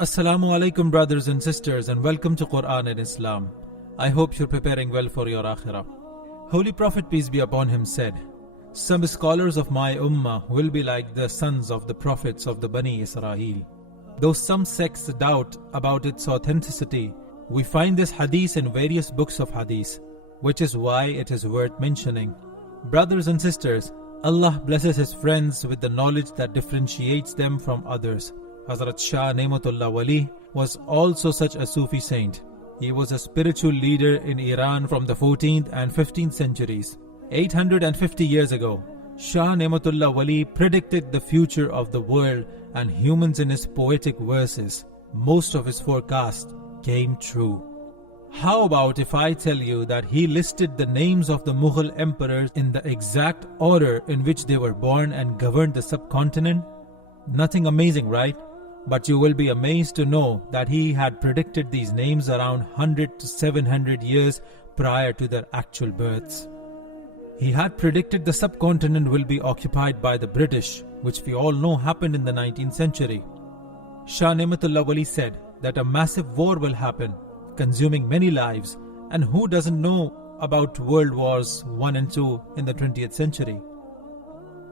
Assalamu alaikum brothers and sisters, and welcome to Quran and Islam. I hope you're preparing well for your akhirah. Holy Prophet peace be upon him said, "Some scholars of my ummah will be like the sons of the prophets of the Bani Israel." Though some sects doubt about its authenticity, we find this hadith in various books of hadith, which is why it is worth mentioning. Brothers and sisters, Allah blesses His friends with the knowledge that differentiates them from others. Hazrat Shah Nematullah Wali was also such a Sufi saint. He was a spiritual leader in Iran from the 14th and 15th centuries. 850 years ago, Shah Nematullah Wali predicted the future of the world and humans in his poetic verses. Most of his forecasts came true. How about if I tell you that he listed the names of the Mughal emperors in the exact order in which they were born and governed the subcontinent? Nothing amazing, right? But you will be amazed to know that he had predicted these names around 100 to 700 years prior to their actual births. He had predicted the subcontinent will be occupied by the British, which we all know happened in the 19th century. Shah Nematullah Wali said that a massive war will happen, consuming many lives, and who doesn't know about World Wars I and II in the 20th century?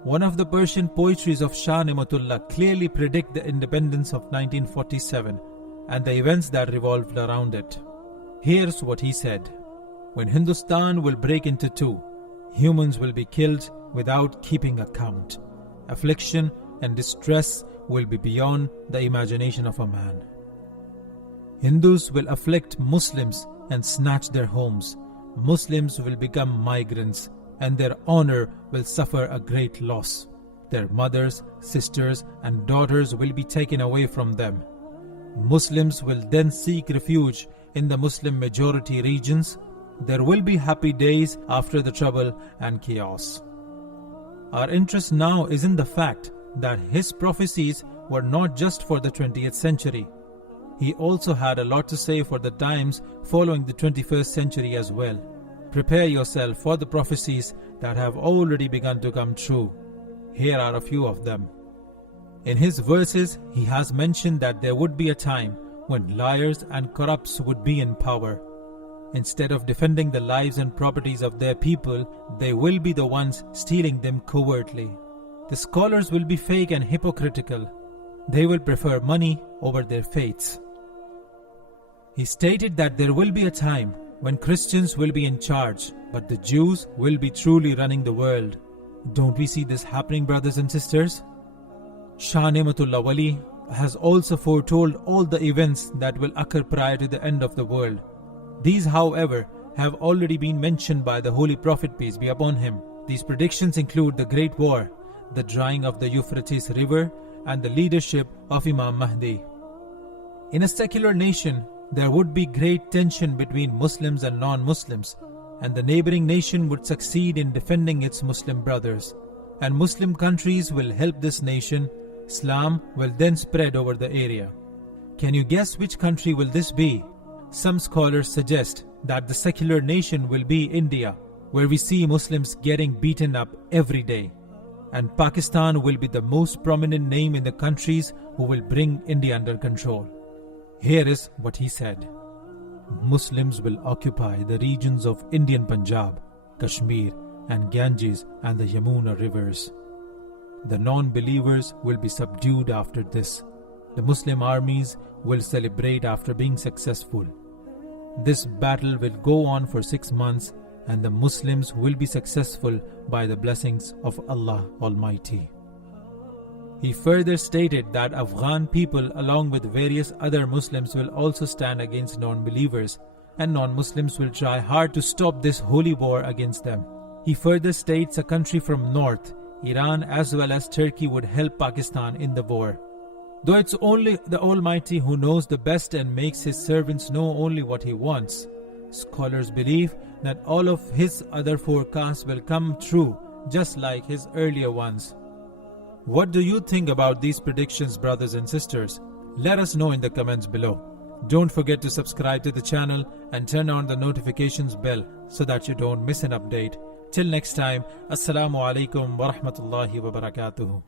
One of the Persian poetries of Shah Nematullah clearly predict the independence of 1947 and the events that revolved around it. Here's what he said: "When Hindustan will break into two, humans will be killed without keeping account. Affliction and distress will be beyond the imagination of a man. Hindus will afflict Muslims and snatch their homes. Muslims will become migrants, and their honor will suffer a great loss. Their mothers, sisters, and daughters will be taken away from them. Muslims will then seek refuge in the Muslim majority regions. There will be happy days after the trouble and chaos." Our interest now is in the fact that his prophecies were not just for the 20th century. He also had a lot to say for the times following the 21st century as well. Prepare yourself for the prophecies that have already begun to come true. Here are a few of them. In his verses, he has mentioned that there would be a time when liars and corrupts would be in power. Instead of defending the lives and properties of their people, they will be the ones stealing them covertly. The scholars will be fake and hypocritical. They will prefer money over their faiths. He stated that there will be a time when Christians will be in charge, but the Jews will be truly running the world. Don't we see this happening, brothers and sisters? Shah Nematullah Wali has also foretold all the events that will occur prior to the end of the world. These, however, have already been mentioned by the Holy Prophet peace be upon him. These predictions include the Great War, the drying of the Euphrates River, and the leadership of Imam Mahdi. In a secular nation, there would be great tension between Muslims and non-Muslims, and the neighboring nation would succeed in defending its Muslim brothers. And Muslim countries will help this nation. Islam will then spread over the area. Can you guess which country will this be? Some scholars suggest that the secular nation will be India, where we see Muslims getting beaten up every day. And Pakistan will be the most prominent name in the countries who will bring India under control. Here is what he said: "Muslims will occupy the regions of Indian Punjab, Kashmir, and Ganges and the Yamuna rivers. The non-believers will be subdued after this. The Muslim armies will celebrate after being successful. This battle will go on for 6 months, and the Muslims will be successful by the blessings of Allah Almighty." He further stated that Afghan people along with various other Muslims will also stand against non-believers, and non-Muslims will try hard to stop this holy war against them. He further states a country from north, Iran as well as Turkey, would help Pakistan in the war. Though it's only the Almighty who knows the best and makes His servants know only what He wants, scholars believe that all of His other forecasts will come true just like His earlier ones. What do you think about these predictions, brothers and sisters? Let us know in the comments below. Don't forget to subscribe to the channel and turn on the notifications bell so that you don't miss an update. Till next time, Assalamu alaikum wa rahmatullahi wa barakatuhu.